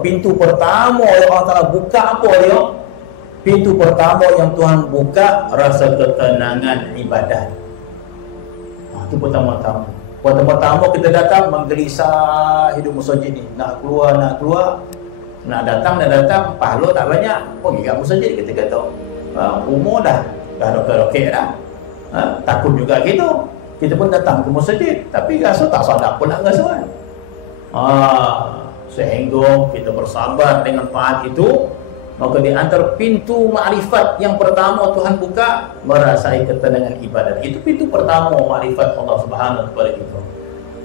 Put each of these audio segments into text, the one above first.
pintu pertama yang Allah Ta'ala buka apa dia? Pintu pertama yang Tuhan buka, rasa ketenangan ibadat. Itu pertama-tama. Pertama-tama kita datang menggelisah hidup masjid ni, nak keluar, nak datang, pahala tak banyak, pergi kat masjid. Kita kata umur dah rokek dah, takut juga gitu. Kita pun datang ke masjid, tapi rasa tak sadar pun nak rasa kan. Sehingga kita bersabar dengan taat itu, maka di antara pintu makrifat yang pertama Tuhan buka, merasai ketenangan ibadat. Itu pintu pertama makrifat Allah Subhanahu kepada kita.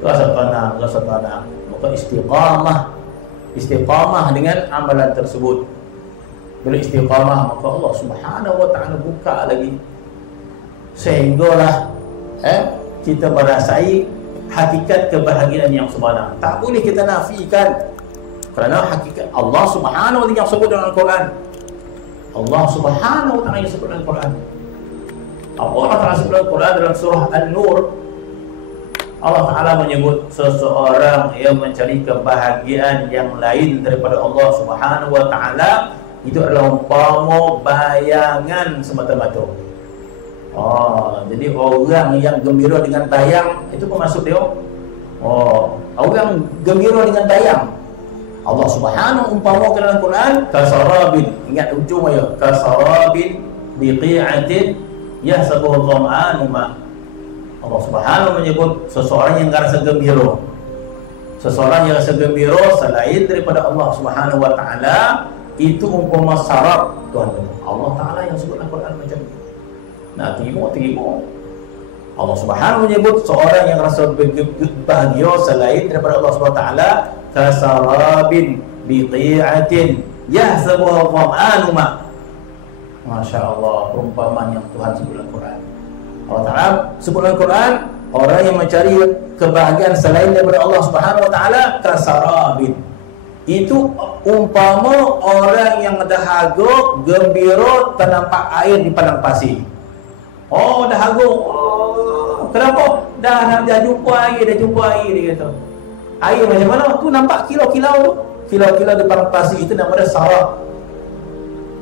Rasa tenang. Maka istiqamah dengan amalan tersebut. Bila istiqamah, maka Allah Subhanahu wa ta'ala buka lagi, sehinggalah kita merasai hakikat kebahagiaan yang sebenar. Tak boleh kita nafikan, kerana hakikat Allah Subhanahu wa ta'ala yang sebut dalam Al-Quran. Allah Subhanahu wa ta'ala yang sebut dalam Al-Quran. Allah Ta'ala sebut dalam Al-Quran dalam surah An-Nur. Allah Ta'ala menyebut seseorang yang mencari kebahagiaan yang lain daripada Allah Subhanahu wa ta'ala, itu adalah umpama bayangan semata-mata. Jadi orang yang gembira dengan tayang, itu pun maksud dia. Orang gembira dengan tayang, Allah Subhanahu umpama dalam Quran kasarabin, ingat ujung ya, kasarabin biqi'atin yahsabuhu dhama'anu ma. Allah Subhanahu menyebut seseorang yang rasa gembira. Seseorang yang rasa gembira selain daripada Allah Subhanahu wa ta'ala, itu umpama sarab. Tuhan Allah Ta'ala yang sebut dalam Quran macam ni. Nah, terima. Allah Subhanahu menyebut seorang yang rasa bahagia selain daripada Allah Subhanahu wa ta'ala, kasarabin biqi'atin yahsabuhu dhama'anu ma. Masya Allah, perumpamaan yang Tuhan sebut dalam Quran. Allah Ta'ala sebut dalam Quran, orang yang mencari kebahagiaan selain daripada Allah Subhanahu wa ta'ala, kasarabin, itu umpama orang yang dahaga gembira ternampak air di padang pasir. Dahaga, kenapa? Dah jumpa air, dia kata. Air macam mana? Tu nampak kilau-kilau tu, kilau-kilau di padang pasir, itu namanya sarab.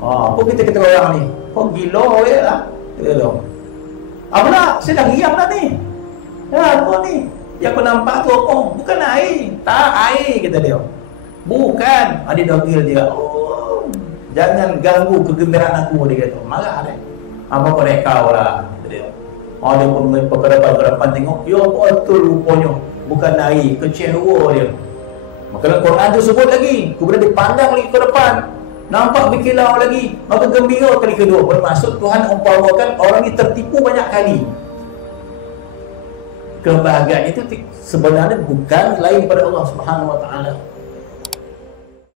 Apa kita kata orang ni? Gila ya lah. Apa nak? Saya dah riam dah ni. Apa ni? Yang aku nampak tu apa? Bukan air. Tak air, kata dia. Bukan. Dia dogil dia. Jangan ganggu kegembiraan aku, dia kata. Marah dia. Apa mereka lah, kata dia. Dia pun berkedapan tengok. Ya betul rupanya. Bukan air. Kecewa dia. Maka dalam Quran tu sebut lagi. Kemudian dipandang lagi ke depan, nampak berkilau lagi, maka gembira kali kedua. Bermaksud Tuhan umpamakan orang ini tertipu banyak kali. Kebahagiaan itu sebenarnya bukan lain pada Allah Subhanahu wa ta'ala.